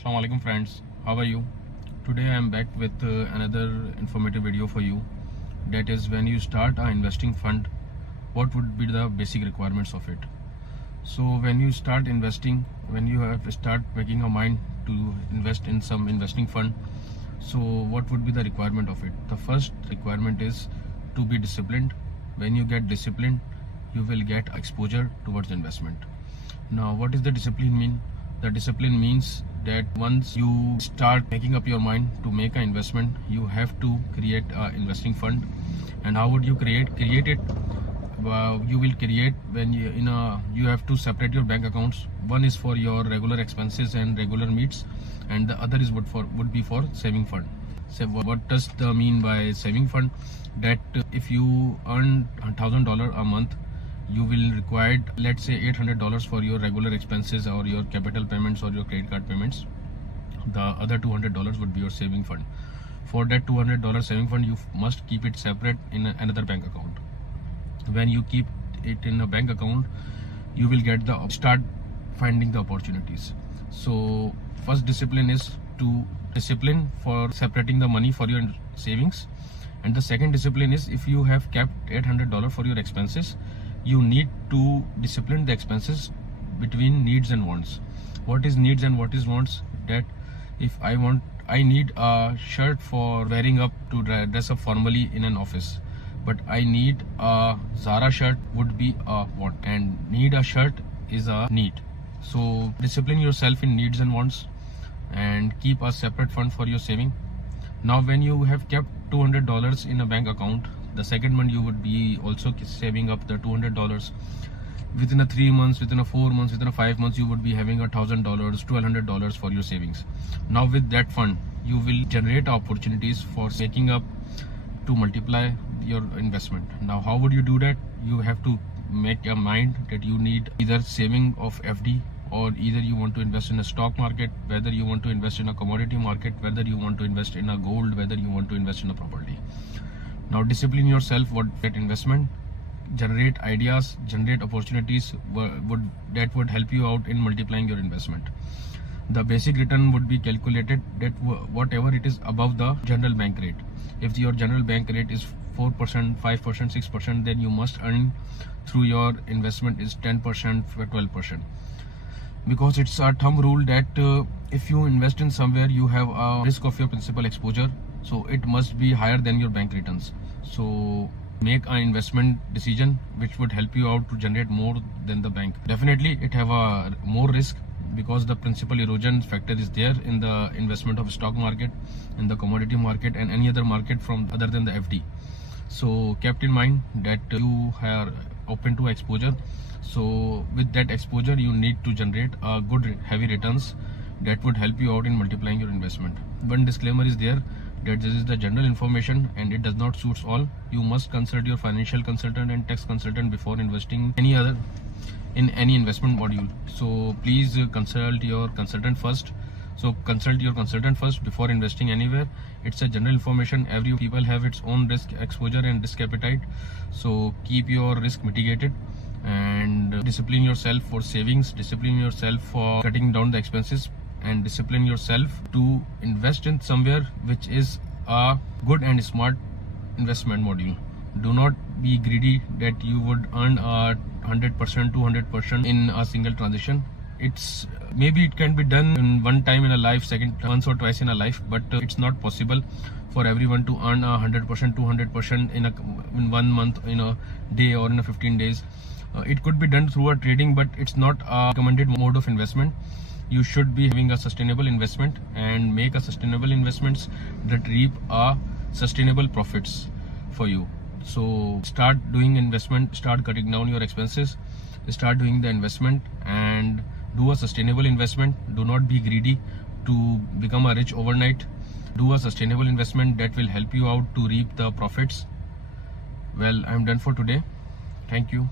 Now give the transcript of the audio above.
Assalamu alaikum friends, how are you? Today I am back with another informative video for you. That is, when you start an investing fund, what would be the basic requirements of it? So when you start investing, when you have start making a mind to invest in some investing fund, so what would be the requirement of it? The first requirement is to be disciplined. When you get disciplined, you will get exposure towards investment. Now, what does the discipline mean? The discipline means that once you start making up your mind to make an investment, you have to create an investing fund. And how would you create it? You will create when you have to separate your bank accounts. One is for your regular expenses and regular needs, and the other is would be for saving fund. So what does the mean by saving fund? That if you earn $1,000 a month, you will require, let's say, $800 for your regular expenses or your capital payments or your credit card payments. The other $200 would be your saving fund. For that $200 saving fund, you must keep it separate in another bank account. When you keep it in a bank account, you will start finding the opportunities. So first discipline is to discipline for separating the money for your savings, and the second discipline is, if you have kept $800 for your expenses, you need to discipline the expenses between needs and wants. What is needs and what is wants? That if I need a shirt for wearing up to dress up formally in an office, but I need a Zara shirt would be a want, and need a shirt is a need. So discipline yourself in needs and wants and keep a separate fund for your saving. Now when you have kept $200 in a bank account, the second month you would be also saving up the $200. Within 3 months, within 4 months, within 5 months, you would be having $1,000, $1,200 for your savings. Now with that fund, you will generate opportunities for making up to multiply your investment. Now how would you do that? You have to make your mind that you need either saving of FD, or either you want to invest in a stock market, whether you want to invest in a commodity market, whether you want to invest in a gold, whether you want to invest in a property. Now discipline yourself for that investment, generate ideas, generate opportunities that would help you out in multiplying your investment. The basic return would be calculated that whatever it is above the general bank rate. If your general bank rate is 4%, 5%, 6%, then you must earn through your investment is 10%, 12%. Because it's a thumb rule that if you invest in somewhere, you have a risk of your principal exposure, so it must be higher than your bank returns. So make an investment decision which would help you out to generate more than the bank. Definitely it have a more risk, because the principal erosion factor is there in the investment of stock market, in the commodity market, and any other market from other than the FD. So kept in mind that you are open to exposure. So with that exposure, you need to generate a good heavy returns that would help you out in multiplying your investment. One disclaimer is there that this is the general information and it does not suit all. You must consult your financial consultant and tax consultant before investing in any investment module. So please consult your consultant first. So consult your consultant first before investing anywhere. It's a general information. Every people have its own risk exposure and risk appetite. So keep your risk mitigated and discipline yourself for savings, discipline yourself for cutting down the expenses, and discipline yourself to invest in somewhere which is a good and smart investment module. Do not be greedy that you would earn 100%, 200% in a single transaction. Maybe it can be done in one time in a life, once or twice in a life, but it's not possible for everyone to earn 100%, 200% in 1 month, in a day, or in 15 days. It could be done through a trading, but it's not a recommended mode of investment. You should be having a sustainable investment and make a sustainable investments that reap sustainable profits for you. So start doing investment, start cutting down your expenses, start doing the investment and do a sustainable investment. Do not be greedy to become a rich overnight. Do a sustainable investment that will help you out to reap the profits. Well, I'm done for today. Thank you.